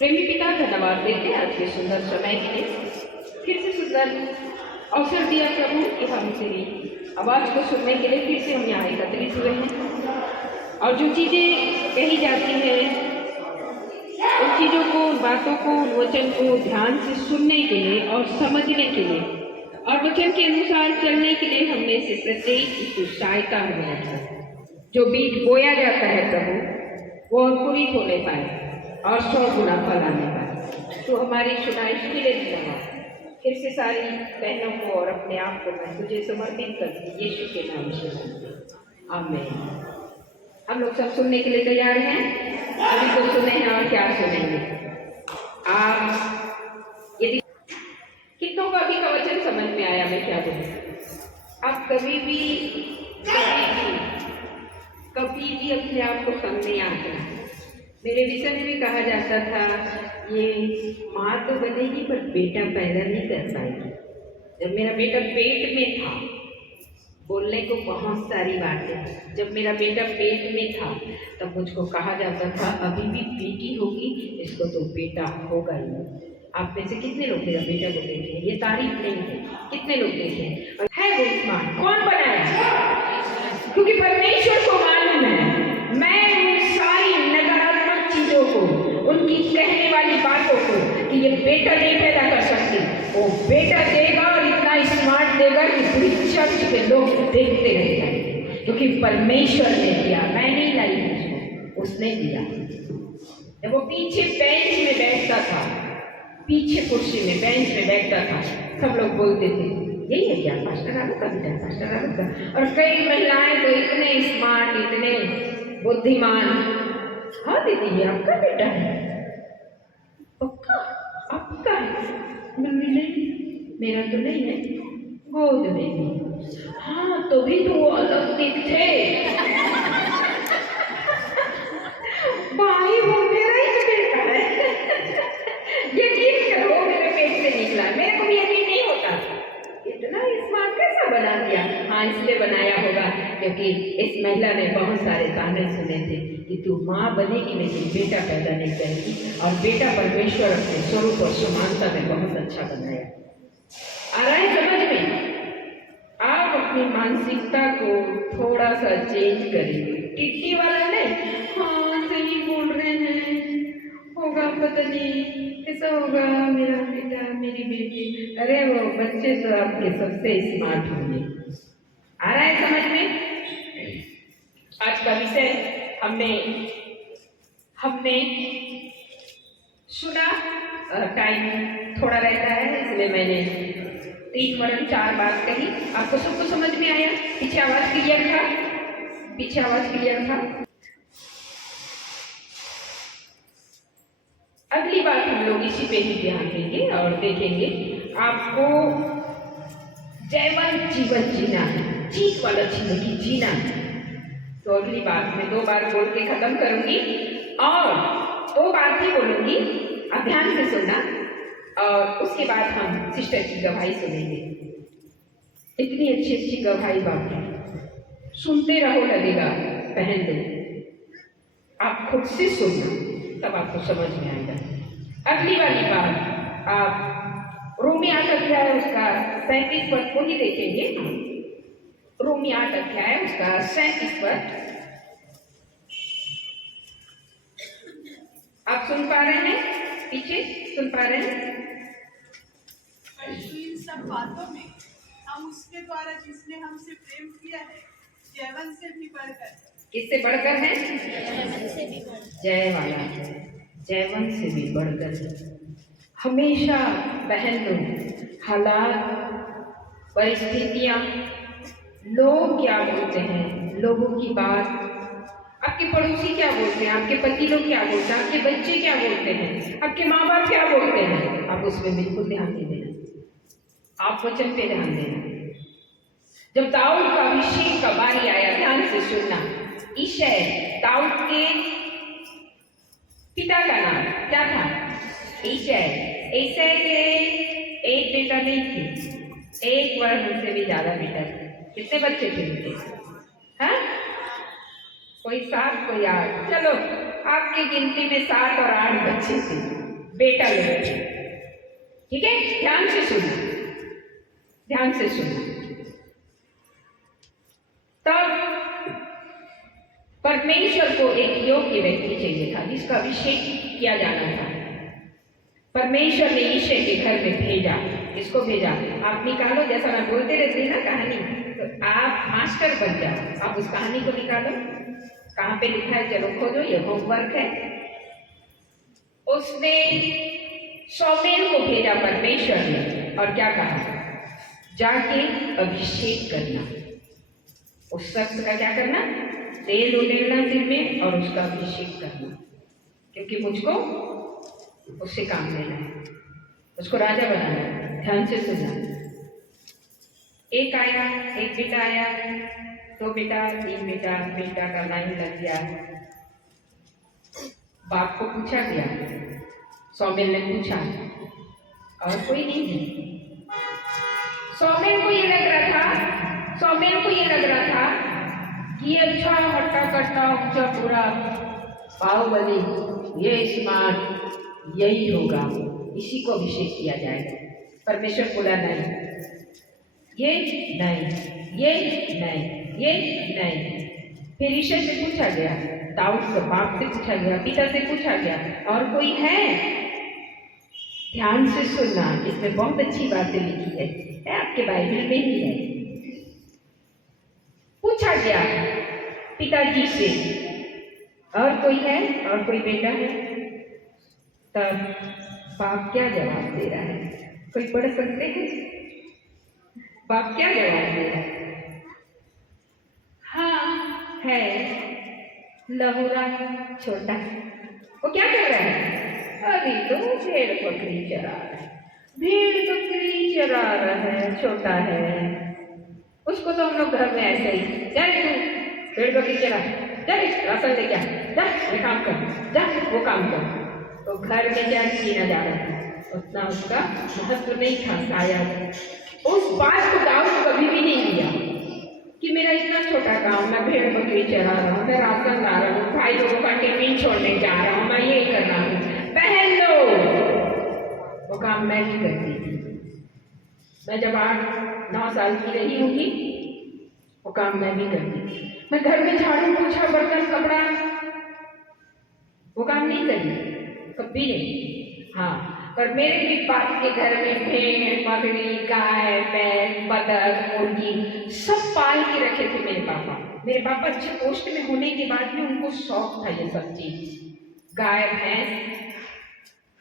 प्रेमी पिता धन्यवाद देते आज के सुंदर समय के लिए, फिर से सुंदर अवसर दिया प्रभु कि हम तेरी आवाज़ को सुनने के लिए फिर से हम यहाँ एकत्रित हुए हैं। और जो चीज़ें कही जाती हैं उन चीज़ों को, उन बातों को, उन वचन को ध्यान से सुनने के लिए और समझने के लिए और वचन के अनुसार चलने के लिए हमने से प्रत्येक की सहायता हमें रखा। जो बीज बोया जाता है प्रभु वो अंकुरित होने पाए और 100 गुना फल आने पाए। तो हमारी सुनाइश के लिए धन्यवाद। फिर से सारी बहनों को और अपने आप को मैं तुझे समर्पित करती हूँ यीशु के नाम से। आमीन। हम लोग सब सुनने के लिए तैयार हैं। अभी तो सुने हैं और क्या सुनेंगे। आप यदि कितनों का अभी का वचन समझ में आया मैं क्या बोलूँ। आप कभी भी अपने आप को संग नहीं आते। मेरे विषय में भी कहा जाता था ये माँ तो बनेगी पर बेटा पैदा नहीं कर पाएगी। जब मेरा बेटा पेट में था, बोलने को बहुत सारी बातें, जब मेरा बेटा पेट में था तब मुझको कहा जाता था अभी भी बेटी होगी, इसको तो बेटा होगा ही। आप में से कितने लोग मेरा बेटा को देखे हैं? ये तारीफ नहीं है, कितने लोग देखे हैं? है बुद्धिमान कौन बनाया? क्योंकि परमेश्वर को मालूम है मैं उन सारी नकारात्मक चीजों को, उनकी कहने वाली बातों को कि ये बेटा नहीं पैदा कर सकती, वो बेटा देगा और इतना स्मार्ट देगा कि पूरी चर्च के लोग देखते रह जाएंगे। क्योंकि परमेश्वर ने दिया, मैं नहीं लाई उसको, उसने दिया। जब वो पीछे बेंच में बैठता था, पीछे कुर्सी में बेंच में बैठता था, सब लोग बोलते थे यही है क्या पास्टर आलू का बेटा, पास्टर आलू का। और कई महिलाएं तो इतने स्मार्ट, इतने बुद्धिमान, हाँ दीदी ये आपका बेटा है, पक्का आपका है? नहीं मेरा तो नहीं है, गोद में। हाँ तो भी तो वो अलग दिखते भाई वो मेरा ही बेटा है। यकीन करो मेरे पेट से निकला, मेरे को भी यकीन नहीं होता। इतना स्मार्ट कैसा बना दिया? हाँ इसलिए बनाया होगा क्योंकि इस महिला ने बहुत सारे ताने सुने थे कि तू माँ बनेगी लेकिन बेटा पैदा नहीं करेगी, और बेटा परमेश्वर अपने स्वरूप और समानता में बहुत अच्छा बनाया। आ रहा है समझ में? आप अपनी मानसिकता को थोड़ा सा चेंज करिए। टिट्टी वाला नहीं, हाँ सही बोल रहे हैं, होगा पता नहीं कैसा होगा मेरा बेटा मेरी बेटी। अरे वो बच्चे तो आपके सबसे स्मार्ट होंगे। आ रहा है समझ में? आज का विषय हमने सुना, टाइम थोड़ा रहता है इसलिए मैंने 3 वरन 4 बात कही। आपको सबको समझ में आया? पीछे आवाज क्लियर था? पीछे आवाज क्लियर था? अगली बात हम लोग इसी पे ही ध्यान देंगे और देखेंगे। आपको जयवंत जीवन जीना है, जीत वाला जिंदगी जीना है। तो अगली बात मैं 2 बार बोल के खत्म करूंगी और 2 बात ही बोलूंगी, आप ध्यान से सुनना। और उसके बाद हम सिस्टर की गवाही सुनेंगे। इतनी अच्छी अच्छी गवाही बात है, सुनते रहो, लगेगा पहन दो। आप खुद से सुनना तब आपको समझ में आएगा। अगली वाली बात आप रोमी 8 अध्याय उसका 37 पद को ही देखेंगे। रोमी 8 अध्याय उसका 37 पद आप सुन पा रहे हैं? पीछे सुन पा रहे हैं? इन सब बातों में हम उसके द्वारा जिसने हमसे प्रेम किया है जयवन से भी बढ़कर। किससे बढ़कर है? जय वाला, जयवन से भी बढ़कर। हमेशा बहन लोग, हालात, परिस्थितियां, लोग क्या बोलते हैं, लोगों की बात, आपके पड़ोसी क्या बोलते हैं, आपके पति लोग क्या बोलते हैं, आपके बच्चे क्या बोलते हैं, आपके माँ बाप क्या बोलते हैं, आप उसमें बिल्कुल ध्यान नहीं देना। आप वचन पे ध्यान देना। जब दाऊद का अभिषेक का बारी आया, ध्यान से सुनना। ईशै, दाऊद के पिता का नाम क्या था? ईशै। ईशै के एक बेटा नहीं थे, 1 वर्ष से भी ज्यादा बेटा थे। कितने बच्चे थे उनके? हाँ, कोई 7 कोई 8, चलो आपकी गिनती में 7 और 8 बच्चे थे। बेटा लोग। ठीक है, ध्यान से सुनना, ध्यान से सुनना। तब परमेश्वर को एक योग्य व्यक्ति चाहिए था जिसका अभिषेक किया जाना था। परमेश्वर ने यीशु के घर में भेजा। इसको भेजा, आप निकालो, जैसा मैं बोलते रहती हूँ ना कहानी, तो आप मास्टर बन जाओ। आप उस कहानी को निकालो, कहाँ पे लिखा है, चलो खोजो, ये होमवर्क है। उसने शमूएल को भेजा परमेश्वर ने, और क्या कहा, जाके अभिषेक करना। उस शख्स का क्या करना, तेल उड़ेलना सिर में और उसका अभिषेक करना, क्योंकि मुझको उससे काम लेना है, उसको राजा बनाना है। ध्यान से सुनना। एक आया, एक बेटा आया, 2 बेटा, 3 बेटा, बेटा का लाइन लग गया। बाप को पूछा गया, शमूएल ने पूछा, और कोई नहीं है। शमूएल को ये लग रहा था, शमूएल को ये लग रहा था कि अच्छा हट्टा कट्टा ऊंचा पूरा बाहुबली, ये स्मार्ट, यही होगा, इसी को अभिषेक किया जाएगा। परमेश्वर बोला नहीं, ये नहीं, ये नहीं, ये नहीं। फिर यीशु से पूछा गया, दाऊद के बाप से पूछा गया, पिता से पूछा गया, और कोई है? ध्यान से सुनना, इसमें बहुत अच्छी बातें लिखी है, आपके बाइबल में ही है। पूछा गया पिताजी से, और कोई है, और कोई बेटा है? तब बाप क्या जवाब दे रहा है? कोई पढ़ सकते हैं? बाप क्या जवाब दे रहा है? हाँ है, लहुरा छोटा। वो क्या कर रहा है? अभी तो भेड़ बकरी चरा रहा है, भेड़ बकरी चरा रहा है, छोटा है। उसको तो हम लोग घर में ऐसे ही, जाए तू भेड़ बकरी चरा, जाए राशन लेके आ, जा ये काम कर, जा वो काम कर। तो घर में क्या छीना जा रहा था, उतना उसका महत्व नहीं था शायद। उस बात को दाऊद कभी भी नहीं लिया कि मेरा इतना छोटा काम, मैं भेड़ बकरी चरा रहा हूँ, मैं राशन ला रहा हूँ, भाई लोगों का टिफिन छोड़ने जा रहा हूँ, मैं ये कर रहा हूँ। बहन लो, वो काम मैं भी करती थी। मैं जब 8-9 साल की रही होगी, वो काम मैं भी करती थी। मैं घर में झाड़ू पोछा बर्तन कपड़ा वो काम नहीं करी, कभी नहीं। हाँ, पर मेरे भी बाप के घर में भेड़ बकरी गाय भैंस बतख मुर्गी सब पाल के रखे थे मेरे पापा। मेरे पापा अच्छे पोस्ट में होने के बाद भी उनको शौक था ये सब चीज, गाय भैंस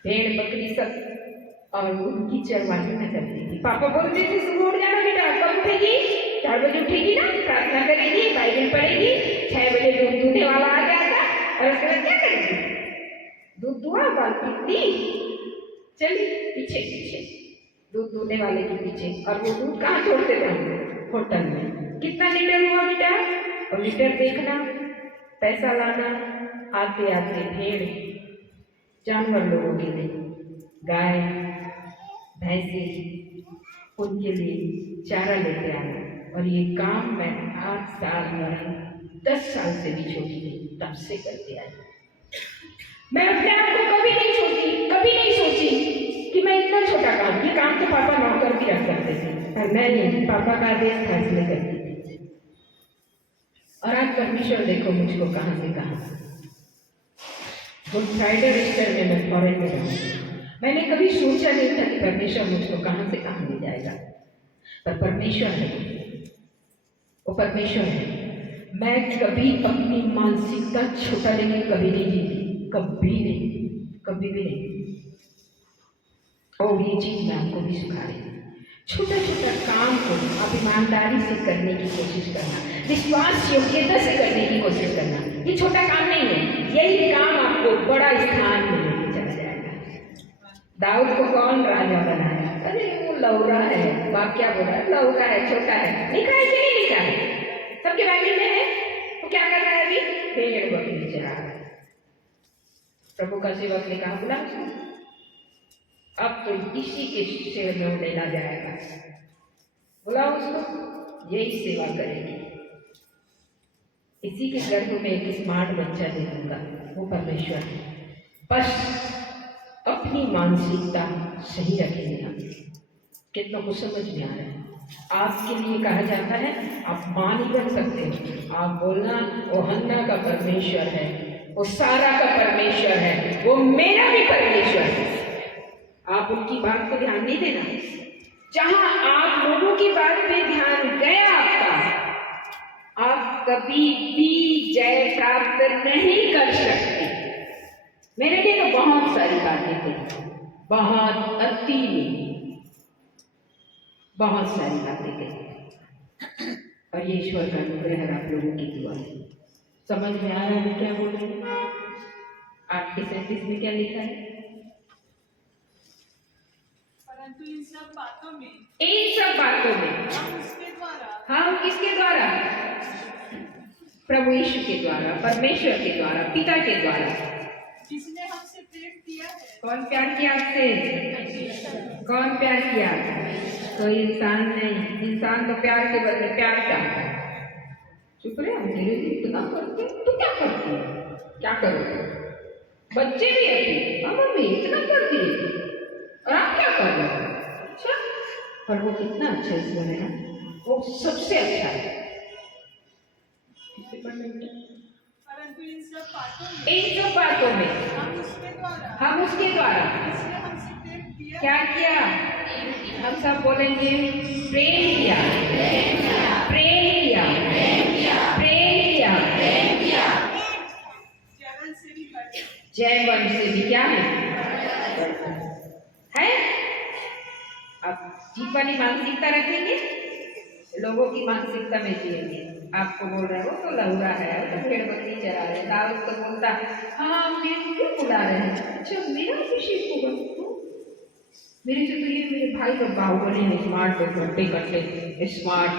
भेड़ बकरी सब, और उनकी चरवाही में करती थी। पापा बोलते थे सुबह उठ जाना बेटा, कब उठेगी? 4 बजे उठेगी ना, प्रार्थना करेगी, बाइबल पढ़ेगी, 6 बजे दूध दूधने वाला आ जाएगा, और उसके बाद क्या करेगी? दूध दुआ बाल्टी चली पीछे पीछे दूध दूधने वाले के पीछे। और वो दूध कहाँ छोड़ते थे? होटल में। कितना लीटर हुआ बेटा? और लीटर देखना, पैसा लाना, आते आते भेड़ जानवर लोगों के लिए, गाय भैंसे उनके लिए चारा लेते आना। और ये काम मैं 8 साल में 10 साल से भी छोटी थी तब से करते आई। मैं अपने आप को कभी नहीं सोची कि मैं इतना छोटा काम, ये काम तो पापा नौकर भी रख सकते थे, पर मैं नहीं, पापा का आदेश था इसलिए करती थी। और आज परमेश्वर देखो मुझको कहाँ से कहाँ। गुड फ्राइडे ईस्टर में मैं फॉरेन में रहूँ, मैंने कभी सोचा नहीं था कि परमेश्वर मुझको कहाँ से कहाँ ले जाएगा, पर परमेश्वर है, वो परमेश्वर है। मैं कभी अपनी मानसिकता छोटा लेके कभी नहीं जीती, कभी नहीं, कभी भी नहीं। और ये चीज मैं आपको भी सिखा रही हूँ। छोटा छोटा काम को आप ईमानदारी से करने की कोशिश करना, विश्वास योग्यता से करने की कोशिश करना। ये छोटा काम नहीं है, यही काम आपको बड़ा स्थान में लेके चला जाएगा। दाऊद को कौन राजा बनाया? अरे वो लौरा है, बाप क्या बोल रहा है? लौरा है, छोटा है। लिखा है कि नहीं लिखा है? सबके बाइबल में है। वो क्या कर रहा है अभी? भेड़ बकरी चरा रहा है। प्रभु का सेवक ने कहा, बोला अब तो इसी के सेवा में लेना जाएगा, बोला उसको, यही सेवा करेगी, इसी के गर्भ में एक स्मार्ट बच्चा दे दूंगा। वो परमेश्वर है। बस अपनी मानसिकता सही रखेंगे हम। कितना कुछ समझ में आ रहा है। आपके लिए कहा जाता है आप मां नहीं बन सकते। आप बोलना वो हन्ना का परमेश्वर है, वो सारा का परमेश्वर है, वो मेरा भी परमेश्वर है। आप उनकी बात को ध्यान नहीं देना। जहां आप लोगों की बात पे ध्यान गया आपका, आप कभी भी जय प्राप्त नहीं कर सकते। मेरे लिए तो बहुत सारी बातें थी, बहुत अति बहुत सारी बातें कही, और ये ईश्वर का अनुग्रह है आप लोगों की दुआ है। समझ में आ रहा है क्या बोल रहे हैं? आपके 37 में क्या लिखा है? परंतु इन सब बातों में हम उसके द्वारा, हम किसके द्वारा? प्रभु यीशु के द्वारा, परमेश्वर के द्वारा, पिता के द्वारा। जिसने हमसे प्रेम किया है। कौन प्यार किया आपसे? कौन प्यार किया? कोई इंसान नहीं। इंसान तो प्यार के बदले प्यार चाहता है। चुप रहे, हम धीरे धीरे इतना करते हैं तो क्या करते हैं? क्या करोगे? बच्चे भी अभी मम्मी इतना करती है और आप क्या कर रहे हो? अच्छा, पर वो कितना अच्छा ईश्वर है ना, वो सबसे अच्छा है। परंतु इन सब बातों में हम उसके द्वारा जिसने हमसे प्रेम किया, क्या किया? हम सब बोलेंगे प्रेम किया, प्रेम किया, प्रेम किया। जयवंत से भी बढ़कर, जयवंत से भी क्या है? अब जीवनी मानसिकता रखेंगे, लोगों की मानसिकता में जिएंगे। आपको बोल रहे हो तो लहुरा है, तो भेड़ बकरी चरा रहे, दाऊद तो बोलता हाँ मेरे को क्यों बुला रहे हैं? अच्छा मेरा अभिषेक होगा, मेरे से तो ये मेरे भाई का बाहुबली है, स्मार्ट और हट्टे कट्टे स्मार्ट।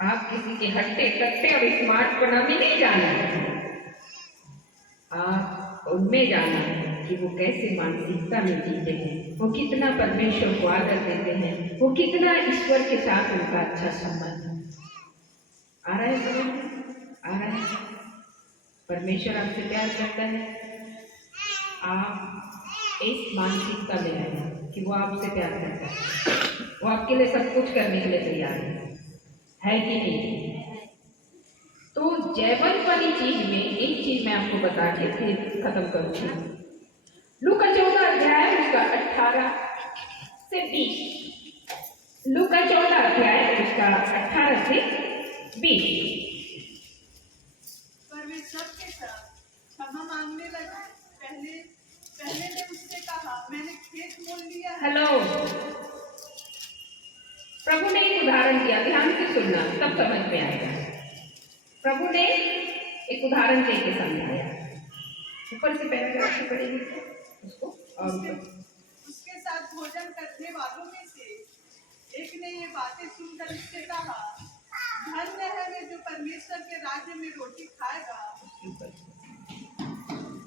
आप किसी के हट्टे कट्टे और स्मार्ट पना में नहीं जाना है, आप उनमें जाना है कि वो कैसे मानसिकता में जीते हैं, वो कितना परमेश्वर को आदर देते हैं, वो कितना ईश्वर के साथ उनका अच्छा संबंध है। आ रहा है समझ? आ रहा है? परमेश्वर आपसे प्यार करता है। आप इस मानसिकता में रहना कि वो आपसे प्यार करता है, वो आपके लिए सब कुछ करने के लिए तैयार है कि नहीं? तो जयवंत वाली चीज में एक चीज मैं आपको बता के फिर खत्म करूंगी। लूका 14 अध्याय उसका 18 से 20। लूका 14 अध्याय उसका 18 से 20। पर वे सबके साथ क्षमा मांगने लगे। पहले ने उससे कहा, मैंने खेत मोल लिया है। हेलो, प्रभु ने एक उदाहरण दिया, ध्यान से सुनना तब समझ में आएगा। प्रभु ने एक उदाहरण देके समझाया। ऊपर से पैराग्राफ से पढ़ेंगे उसको। और उसके साथ भोजन करने वालों में से एक ने ये बातें सुनकर उससे कहा, धन्य है वे जो परमेश्वर के राज्य में रोटी खाएगा।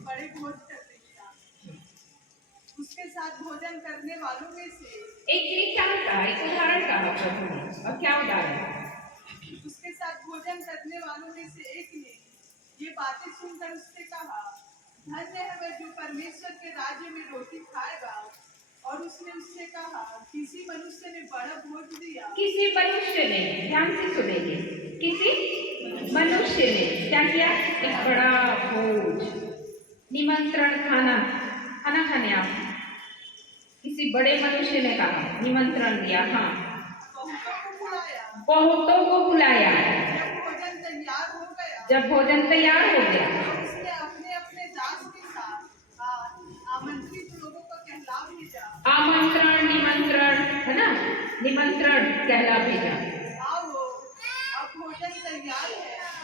बड़े भोज कर देगा। उसके साथ भोजन करने वालों में से एक क्या कहा, एक उदाहरण कहा प्रभु ने। और क्या उदाहरण? उसके साथ भोजन करने वालों में से एक ने ये बातें सुनकर उससे कहा, धन्य है वह जो परमेश्वर के राज्य में रोटी खाएगा। और उसने उससे कहा, किसी मनुष्य ने बड़ा भोज दिया। किसी मनुष्य ने, ध्यान से सुनेंगे, किसी मनुष्य ने क्या किया? एक बड़ा भोज, निमंत्रण, खाना खाने आप। किसी बड़े मनुष्य ने कहा, निमंत्रण दिया। हाँ, बहुतों को बुलाया। जब भोजन तैयार हो गया उसने अपने अपने दास के साथ आमंत्रित लोगों को कहला भेजा। आमंत्रण, निमंत्रण है ना, निमंत्रण कहला भेजा। आओ, अब भोजन तैयार है।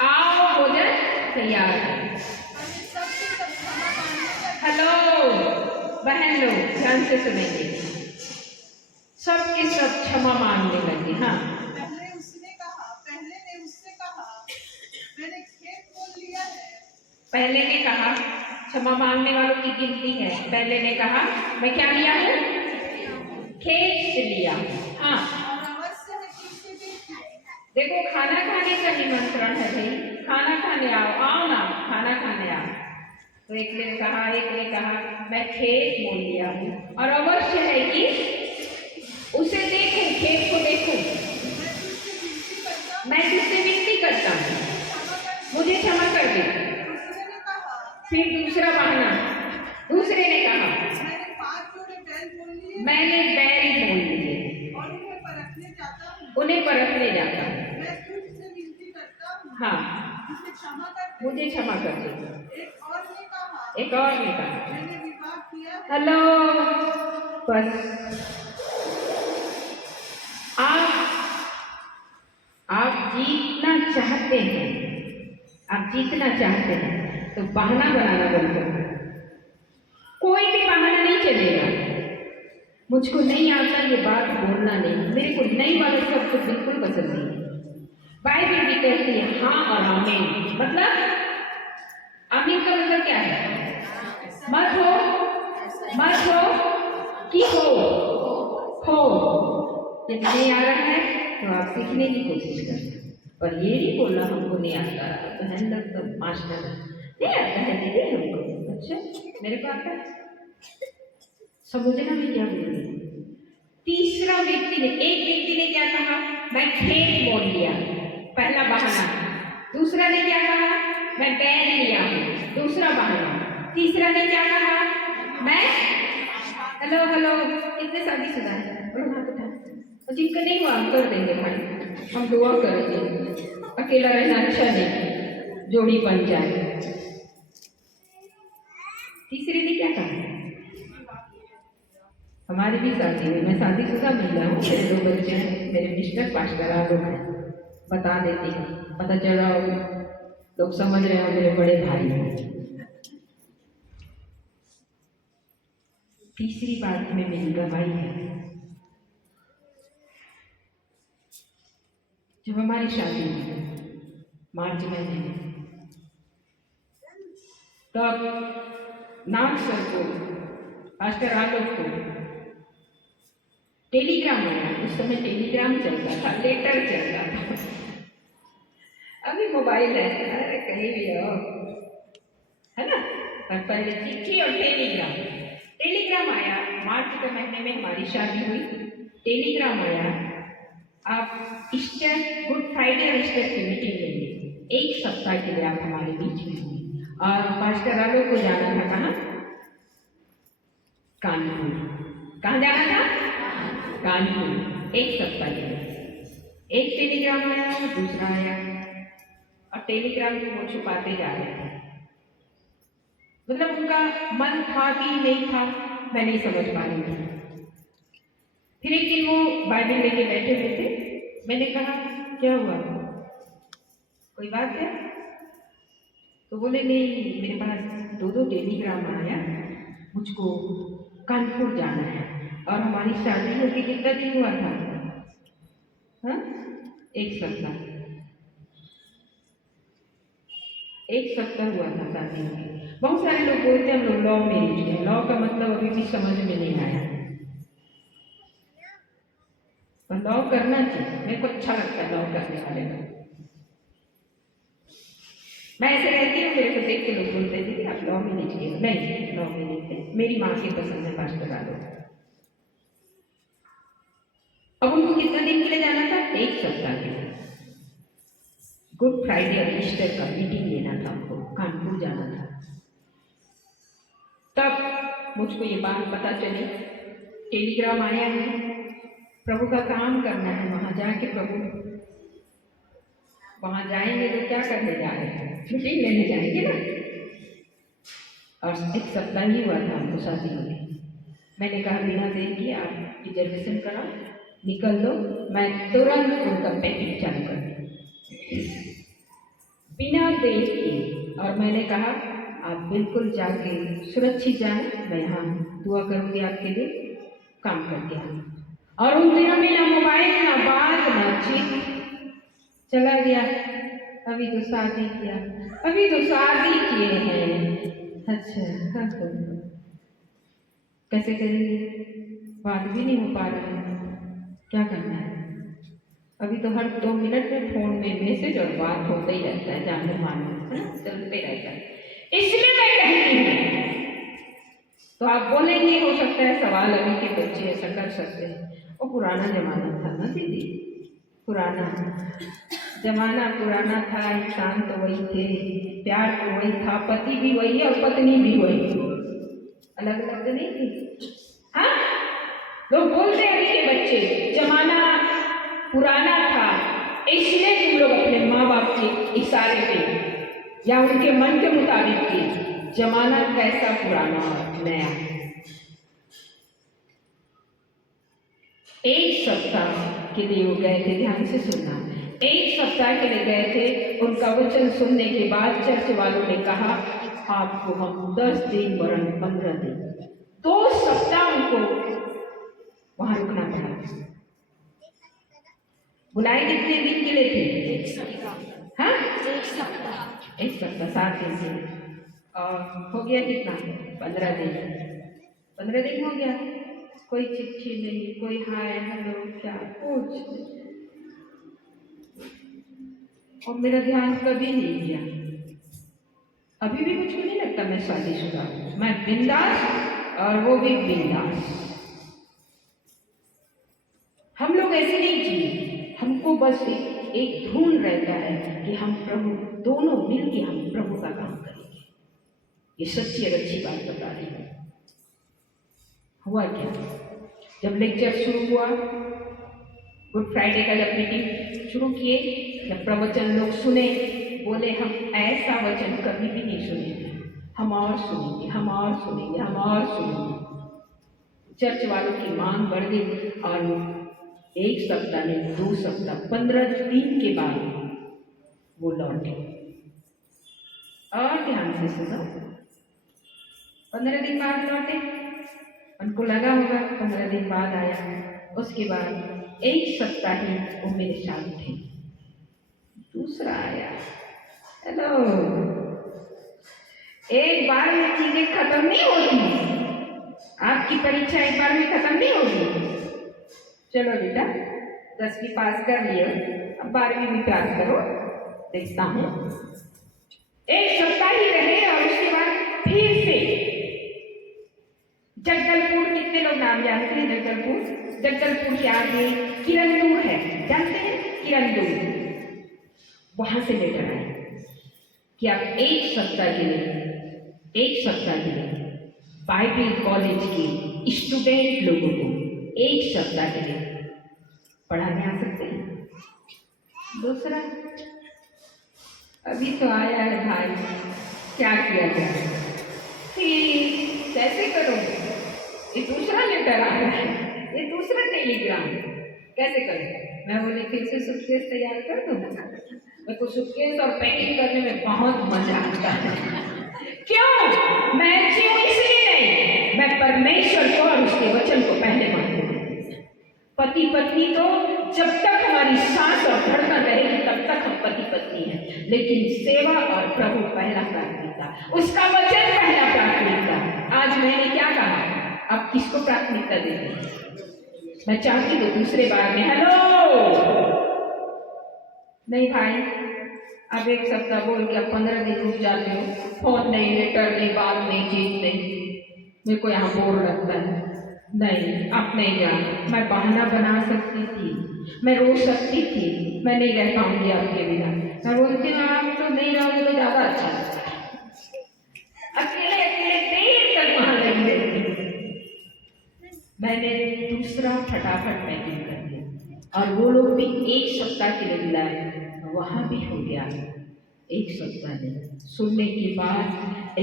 आओ, भोजन तैयार है। हेलो बहन लोग, ध्यान से सुनेंगे। सबके सब क्षमा मांगने लगे। हाँ, पहले ने उससे कहा, मैंने खेत मोल लिया है। पहले ने कहा, क्षमा मांगने वालों की गिनती है। पहले ने कहा, मैं क्या लिया हूँ? खेत से लिया। हाँ, और अवश्य है किसी भी देखो खाना खाने का निमंत्रण है भाई, खाना खाने आओ, आओ ना, खाना खाने आओ। तो एक ने कहा मैं खेत मोल लिया हूँ और अवश्य है कि उसे देखूं, खेत को देखूं। मैं तुझसे विनती करता हूँ, मुझे क्षमा कर दे। दूसरे ने कहा, फिर दूसरा बहाना, दूसरे ने कहा मैंने 5 जोड़े बैल मोल लिए मैंने बैल मोल लिए और उन्हें परखने जाता हूँ। उन्हें परखने जाता हूँ। मैं तुझसे विनती करता हूँ, हाँ, मुझे क्षमा कर दे। मुझे क्षमा कर दे। एक और ने कहा, मैंने विवाह किया है। हेलो, बस आप जीतना चाहते हैं, तो बहाना बनाना बंद करो। कोई भी बहाना नहीं चलेगा। मुझको नहीं आता ये बात बोलना नहीं, मेरे को नहीं वाला शब्द बिल्कुल पसंद नहीं। बाइबल भी कहती है हाँ और आमीन। मतलब आमीन का मतलब क्या है? मत हो कि हो। यदि नहीं आ रहा है तो आप सीखने की कोशिश करें, पर ये नहीं बोलना हमको नहीं आता तो हैंडल तो मास्टर नहीं आता है दीदी हमको। अच्छा मेरे को आता है, समझना मैं क्या बोल रही हूँ। तीसरा व्यक्ति ने, एक व्यक्ति ने क्या कहा? मैं खेत मोल लिया, पहला बहाना। दूसरा ने क्या कहा? मैं बैल लिया हूँ, दूसरा बहाना। तीसरा ने क्या कहा? मैं हेलो कितने शादीशुदा है? बोलो हाथ उठा। जिनका नहीं हुआ हम कर देंगे भाई, हम दुआ करेंगे। अकेला रहना अच्छा नहीं, जोड़ी बन जाए। तीसरे ने क्या कहा? हमारी भी शादी हुई, मैं शादीशुदा महिला हूँ, मेरे 2 बच्चे हैं, मेरे मिस्टर पास्टर आलोक हैं। बता देती हूँ, पता चल रहा हो लोग समझ रहे हो मेरे बड़े भाई हैं। तीसरी बात में मेरी गवाही है। जब हमारी शादी हुई मार्च महीने में, तब नाग सर को, पास्टर आलोक को टेलीग्राम आया। उस समय टेलीग्राम चलता था, लेटर चलता था। अभी मोबाइल है, अरे कहीं भी हो, है ना? पर पहले चिट्ठी और टेलीग्राम आया। मार्च के महीने में हमारी शादी हुई। टेलीग्राम आया, आप ईस्टर, गुड फ्राइडे और ईस्टर की मीटिंग लेंगे, 1 सप्ताह के लिए आप हमारे बीच में हुए। और पास्टर आलोक को जाना था कहाँ? कानपुर। कहाँ जाना था? कानपुर, 1 सप्ताह के लिए। एक टेलीग्राम आया, दूसरा आया, और टेलीग्राम को वो छुपाते जा रहे थे। मतलब उनका मन था कि नहीं था, मैं नहीं समझ पा रही थी। फिर एक दिन वो बाइबल लेके बैठे हुए थे। मैंने कहा क्या हुआ, कोई बात है? तो बोले नहीं, मेरे पास 2 टेलीग्राम आया, मुझको कानपुर जाना है। और हमारी शादी होके कितना दिन हुआ था? हाँ, 1 सप्ताह। 1 सप्ताह हुआ था शादी में। बहुत सारे लोग बोलते हैं हम लोग लव मैरिज है। लव का मतलब अभी भी समझ में नहीं आया, पर लव करना चाहिए। मेरे को अच्छा लगता है लव करने वाले लोग। मैं ऐसे रहती हूँ, मेरे को देख के लोग बोलते हैं दीदी आप लव मैरिज किए? नहीं, लव मैरिज है, मेरी माँ की पसंद है पास्टर आलोक। अब उनको कितना दिन के लिए जाना था? 1 सप्ताह के लिए। गुड फ्राइडे और ईस्टर का मीटिंग लेना था हमको, कानपुर जाना था। तब मुझको ये बात पता चली, टेलीग्राम आया है, प्रभु का काम करना है, वहां जाके प्रभु, वहां जाएंगे तो क्या करने जा रहे हैं? मीटिंग लेने जाएंगे ना। और 1 सप्ताह ही हुआ था हमको शादी में। मैंने कहा बिना देर किए आप रिजर्वेशन कराओ, निकल दो, मैं तुरंत उनका पैकिंग चालू कर दी बिना देर किए। और मैंने कहा आप बिल्कुल जाके सुरक्षित जाना, मैं यहाँ दुआ करूँगी आपके लिए, काम करके आना। और उन दिनों में ना मोबाइल, ना बात, ना चीज, चला गया। अभी तो शादी किए हैं। अच्छा हाँ, तो कैसे करेंगे? बात भी नहीं हो पा रहा है, क्या करना है? अभी तो हर 2 मिनट में फोन में मैसेज और बात होता ही रहता है, जाने मानो चलते रहता है। इसलिए मैं कहती हूँ। तो आप बोलेंगे, हो सकता है सवाल अभी के बच्चे ऐसा कर सकते हैं, वो पुराना जमाना था ना दीदी, पुराना जमाना पुराना था, इंसान तो वही थे, प्यार तो वही था, पति भी वही है और पत्नी भी वही, अलग अलग तो नहीं थी। हाँ, लोग बोलते हैं अभी के बच्चे जमाना पुराना था, इसलिए तुम लोग अपने माँ बाप के इशारे पे या उनके मन के मुताबिक के, जमाना कैसा पुराना और नया। एक सप्ताह के लिए वो गए थे, ध्यान से सुनना, एक सप्ताह के लिए गए थे। उनका वचन सुनने के बाद चर्च वालों ने कहा आपको हम 10 दिन वरन 15 दिन, 2 सप्ताह उनको वहां रुकना पड़ा। बुलाए कितने दिन के लिए थे? 1 सप्ताह। हाँ, 1 सप्ताह 7 दिन के, और हो गया कितना? 15 दिन। 15 दिन हो गया, कोई चिट्ठी नहीं, कोई हाय हेलो क्या कुछ नहीं। और मेरा ध्यान कभी नहीं गया, अभी भी मुझको नहीं लगता मैं शादीशुदा हूँ, मैं बिंदास, और वो भी बिंदास। हम लोग ऐसे नहीं जिए, हमको बस एक धुन रहता है कि हम प्रभु दोनों मिलके हम प्रभु का काम करेंगे। ये सच्ची और अच्छी बात बता रही हूँ। हुआ क्या, जब लेक्चर शुरू हुआ, गुड फ्राइडे का जब मीटिंग शुरू किए, जब प्रवचन लोग सुने, बोले हम ऐसा वचन कभी भी नहीं सुनेंगे, हम और सुनेंगे, हम और सुनेंगे, हम और सुनेंगे। चर्च वालों की मांग बढ़ गई और 1 सप्ताह नहीं, 2 सप्ताह, 15 दिन के बाद वो लौटे। और ध्यान से सुनो, 15 दिन बाद लौटे, उनको लगा होगा 15 दिन बाद आया, उसके बाद 1 सप्ताह ही वो मेरे साथ थे, दूसरा आया। हेलो, एक बार में चीजें खत्म नहीं होती, आपकी परीक्षा एक बार में खत्म नहीं होगी। चलो बेटा, 10वीं पास कर लियो, अब 12वीं भी पास करो, देखता हूँ। 1 सप्ताह ही रहे और उसके बाद फिर से जगदलपुर, कितने लोग नाम जानते हैं जगदलपुर? जगदलपुर के आगे किरंदुल है, जानते हैं किरंदुल? वहां से लेकर आए कि आप 1 सप्ताह के लिए बाइबल कॉलेज के स्टूडेंट लोगों को 1 सप्ताह के लिए पढ़ाने आ सकते हैं। दूसरा, अभी तो आया है भाई, क्या किया जाए, फिर कैसे करोगे? ये दूसरा लेटर आया है, ये दूसरा टेलीग्राम, कैसे करूँ? मैं बोले फिर से सूटकेस तैयार कर दूँ। मेरे को सूटकेस और पैकिंग करने में बहुत मजा आता है। क्यों? मैं क्यों? इसलिए नहीं, मैं परमेश्वर को और उसके वचन को पहले मानती हूँ। पति पत्नी तो जब तक हमारी सांस और धड़कन रहेगी तब तक हम पति पत्नी हैं, लेकिन सेवा और प्रभु पहला प्राथमिकता, उसका वचन पहला प्राथमिकता। आज मैंने क्या कहा, अब किसको प्राथमिकता देंगे? मैं चाहती हूँ दूसरे बार में हेलो नहीं भाई, अब 1 सप्ताह बोल के अब 15 दिन रुक जाते हो, फोन नहीं, लेटर नहीं, बात नहीं, चीज नहीं, मेरे को यहाँ बोर लगता है। नहीं, आप नहीं जाना, मैं बहाना बना सकती थी, मैं रो सकती थी, मैं नहीं रह पाऊंगी आपके बिना। मैं बोलती हूँ आप तो नहीं रहोगे तो ज्यादा अच्छा लगता है, अकेले अकेले देर तक वहां लगी रहती। मैंने दूसरा फटाफट पैकिंग कर दिया और वो लोग भी 1 सप्ताह के लिए बुलाए, वहां भी हो गया 1 सप्ताह में। सुनने के बाद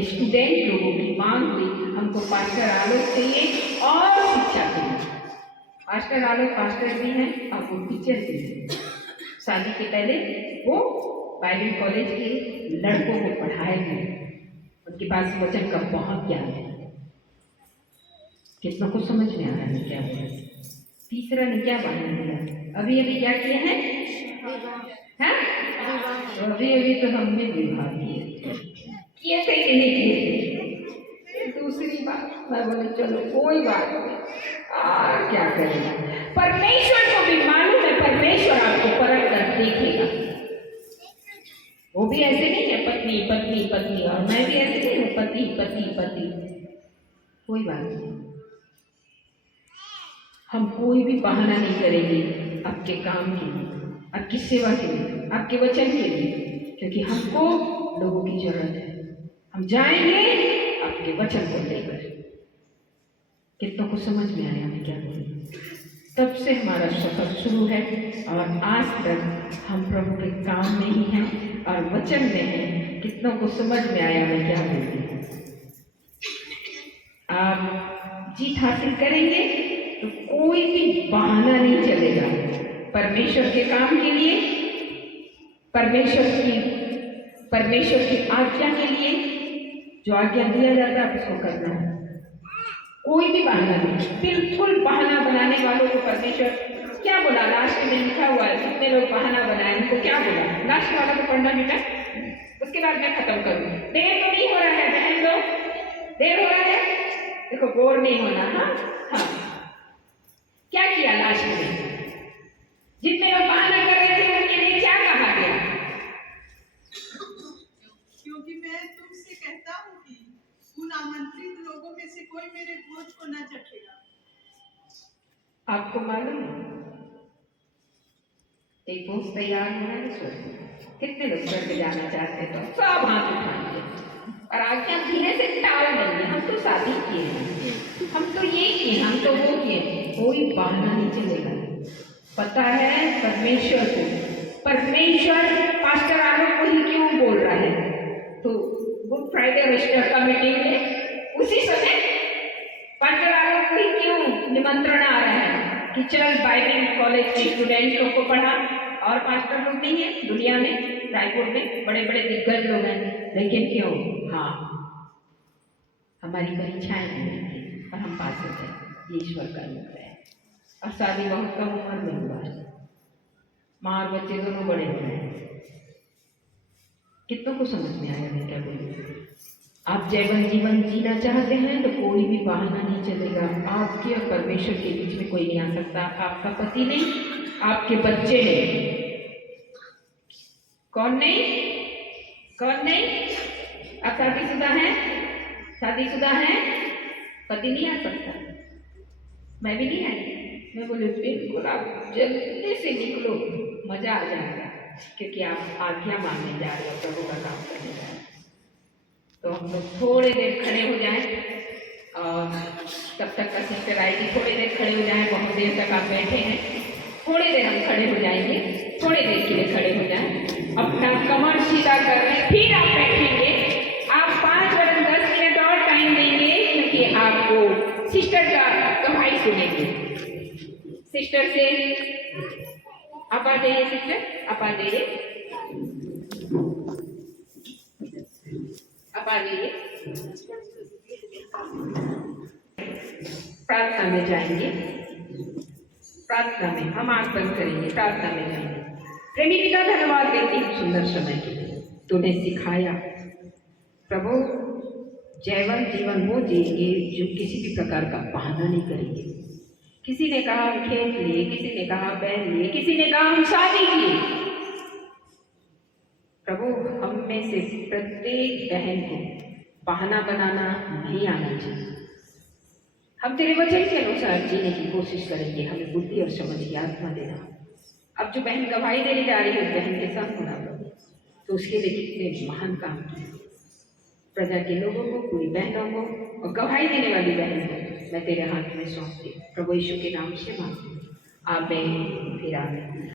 स्टूडेंट लोगों की मांग हुई, हमको पास्टर आलोक चाहिए और शिक्षा चाहिए। पास्टर आलोक पास्टर भी हैं और वो टीचर भी हैं। शादी के पहले वो बाइबल कॉलेज के लड़कों को पढ़ाएंगे, उनके पास वचन का बहुत ज्ञान है। कितना कुछ समझ में आ रहा है क्या बोला? तीसरा ने क्या बहाना दिया? अभी क्या किए हैं? अभी तो हमने विवाह किए थे कि नहीं किए? दूसरी बात मैं बोले चलो कोई बात नहीं, और क्या करेगा, परमेश्वर को भी मालूम है, परमेश्वर आपको परख कर देखेगा। वो भी ऐसे नहीं है पत्नी पत्नी पत्नी, और मैं भी ऐसे नहीं हूँ पति पति पति। कोई बात नहीं, हम कोई भी बहाना नहीं करेंगे आपके काम के लिए, आपकी सेवा के लिए, आपके वचन के लिए, क्योंकि हमको लोगों की जरूरत है। हम जाएंगे आपके वचन को लेकर। कितनों को समझ में आया मैं क्या बोलूं? तब से हमारा सफर शुरू है और आज तक हम प्रभु के काम में ही हैं और वचन में हैं। कितनों को समझ में आया मैं क्या बोलती हूँ? आप जीत हासिल करेंगे तो कोई भी बहाना नहीं चलेगा परमेश्वर के काम के लिए, परमेश्वर की आज्ञा के लिए। जो आज्ञा दिया जाता है उसको करना है, कोई भी बहाना नहीं। बिल्कुल बहाना बनाने वालों को परमेश्वर क्या बोला? लास्ट में लिखा हुआ है, कितने लोग बहाना बनाए, उनको क्या बोला? लास्ट वाला तो पढ़ना बेटा, उसके बाद मैं खत्म करूँ। देर तो नहीं हो रहा है बहन लोग? देर हो रहा है? देखो बोर नहीं होना। हाँ, क्या किया लास्ट में? जितने लोग बहाना कर रहे थे उनके लिए क्या कहा गया? क्योंकि मैं तुमसे कहता हूँ कि उन आमंत्रित लोगों में से कोई मेरे भोज को न चखेगा। आपको मालूम है एक भोज तैयार हो रहा है स्वर्ग। कितने लोग स्वर्ग जाना चाहते हैं? तो सब हाथ उठाएंगे और आज्ञा धीरे से टाल देंगे। हम तो शादी किए हैं, हम तो ये किए, हम तो वो किए। कोई बहाना नहीं चलेगा। पता है परमेश्वर को, परमेश्वर पास्टर आलोक को ही क्यों बोल रहा है? तो गुड फ्राइडे रजिस्टर का मीटिंग में उसी समय पास्टर आलोक को ही क्यों निमंत्रण आ रहा है कि चल बाइबल कॉलेज के स्टूडेंट लोग को पढ़ा। और पास्टर लोग नहीं है दुनिया में, रायपुर में बड़े बड़े दिग्गज लोग हैं, लेकिन क्यों? हाँ, हमारी परीक्षाएं नहीं थी और हम पास हो गए। ये ईश्वर का अनुग्रह है। और शादी बहुत कम उम्र में हुआ है, माँ और बच्चे दोनों बड़े हुए हैं। कितनों को समझ में आया मैं क्या बोलूं? आप जैवन जीवन जीना चाहते हैं तो कोई भी बहाना नहीं चलेगा। आपके और परमेश्वर के बीच में कोई नहीं आ सकता। आपका पति नहीं, आपके बच्चे नहीं। कौन नहीं? कौन नहीं? आप शादीशुदा हैं? शादीशुदा हैं? पति नहीं आ सकता, मैं भी नहीं आई। मैं बोले बिल्कुल आप जल्दी से निकलो, मजा आ जाएगा, क्योंकि आप आज्ञा मानने जा रहे हो, प्रभु का काम करने जा रहे हो। तो हम लोग थोड़ी देर खड़े हो जाएं और तब तक का सिस्टर आएगी। थोड़ी देर खड़े हो जाएं, बहुत देर तक आप बैठे हैं, थोड़ी देर हम खड़े हो जाएंगे। थोड़ी देर के लिए खड़े हो जाएं, अपना कमर सीधा कर लें, फिर आप बैठेंगे। आप 5 वरन 10 मिनट और टाइम देंगे, क्योंकि आपको सिस्टर का गवाही सुनेंगे। सिस्टर से आप आ जाइए, सिस्टर आप आ जाइए, आप आ जाइए। प्रार्थना में जाएंगे, प्रार्थना में हम आंख बंद करेंगे, प्रार्थना में जाएंगे। प्रेमी पिता धन्यवाद देती हूँ सुंदर समय के लिए। तूने सिखाया प्रभु, जैवन जीवन वो जिएंगे जो किसी भी प्रकार का बहाना नहीं करेंगे। किसी ने कहा हम खेत लिए, किसी ने कहा बैल लिए, किसी ने कहा हम शादी की। प्रभु हम में से प्रत्येक बहन को बहाना बनाना नहीं आना चाहिए। हम तेरे वचन के अनुसार जीने की कोशिश करेंगे। हमें बुद्धि और समझ की आत्मा देना। अब जो बहन गवाही देने जा रही है उस बहन के साथ होना प्रभु, तो उसके लिए कितने महान काम किए। प्रजा के लोगों को, पूरी बहनों को और गवाही देने वाली बहन को मैं तेरे हाथ में सौंपती हूँ। प्रभु यीशु के नाम से मांगती हूँ, आमीन। फिर आमीन।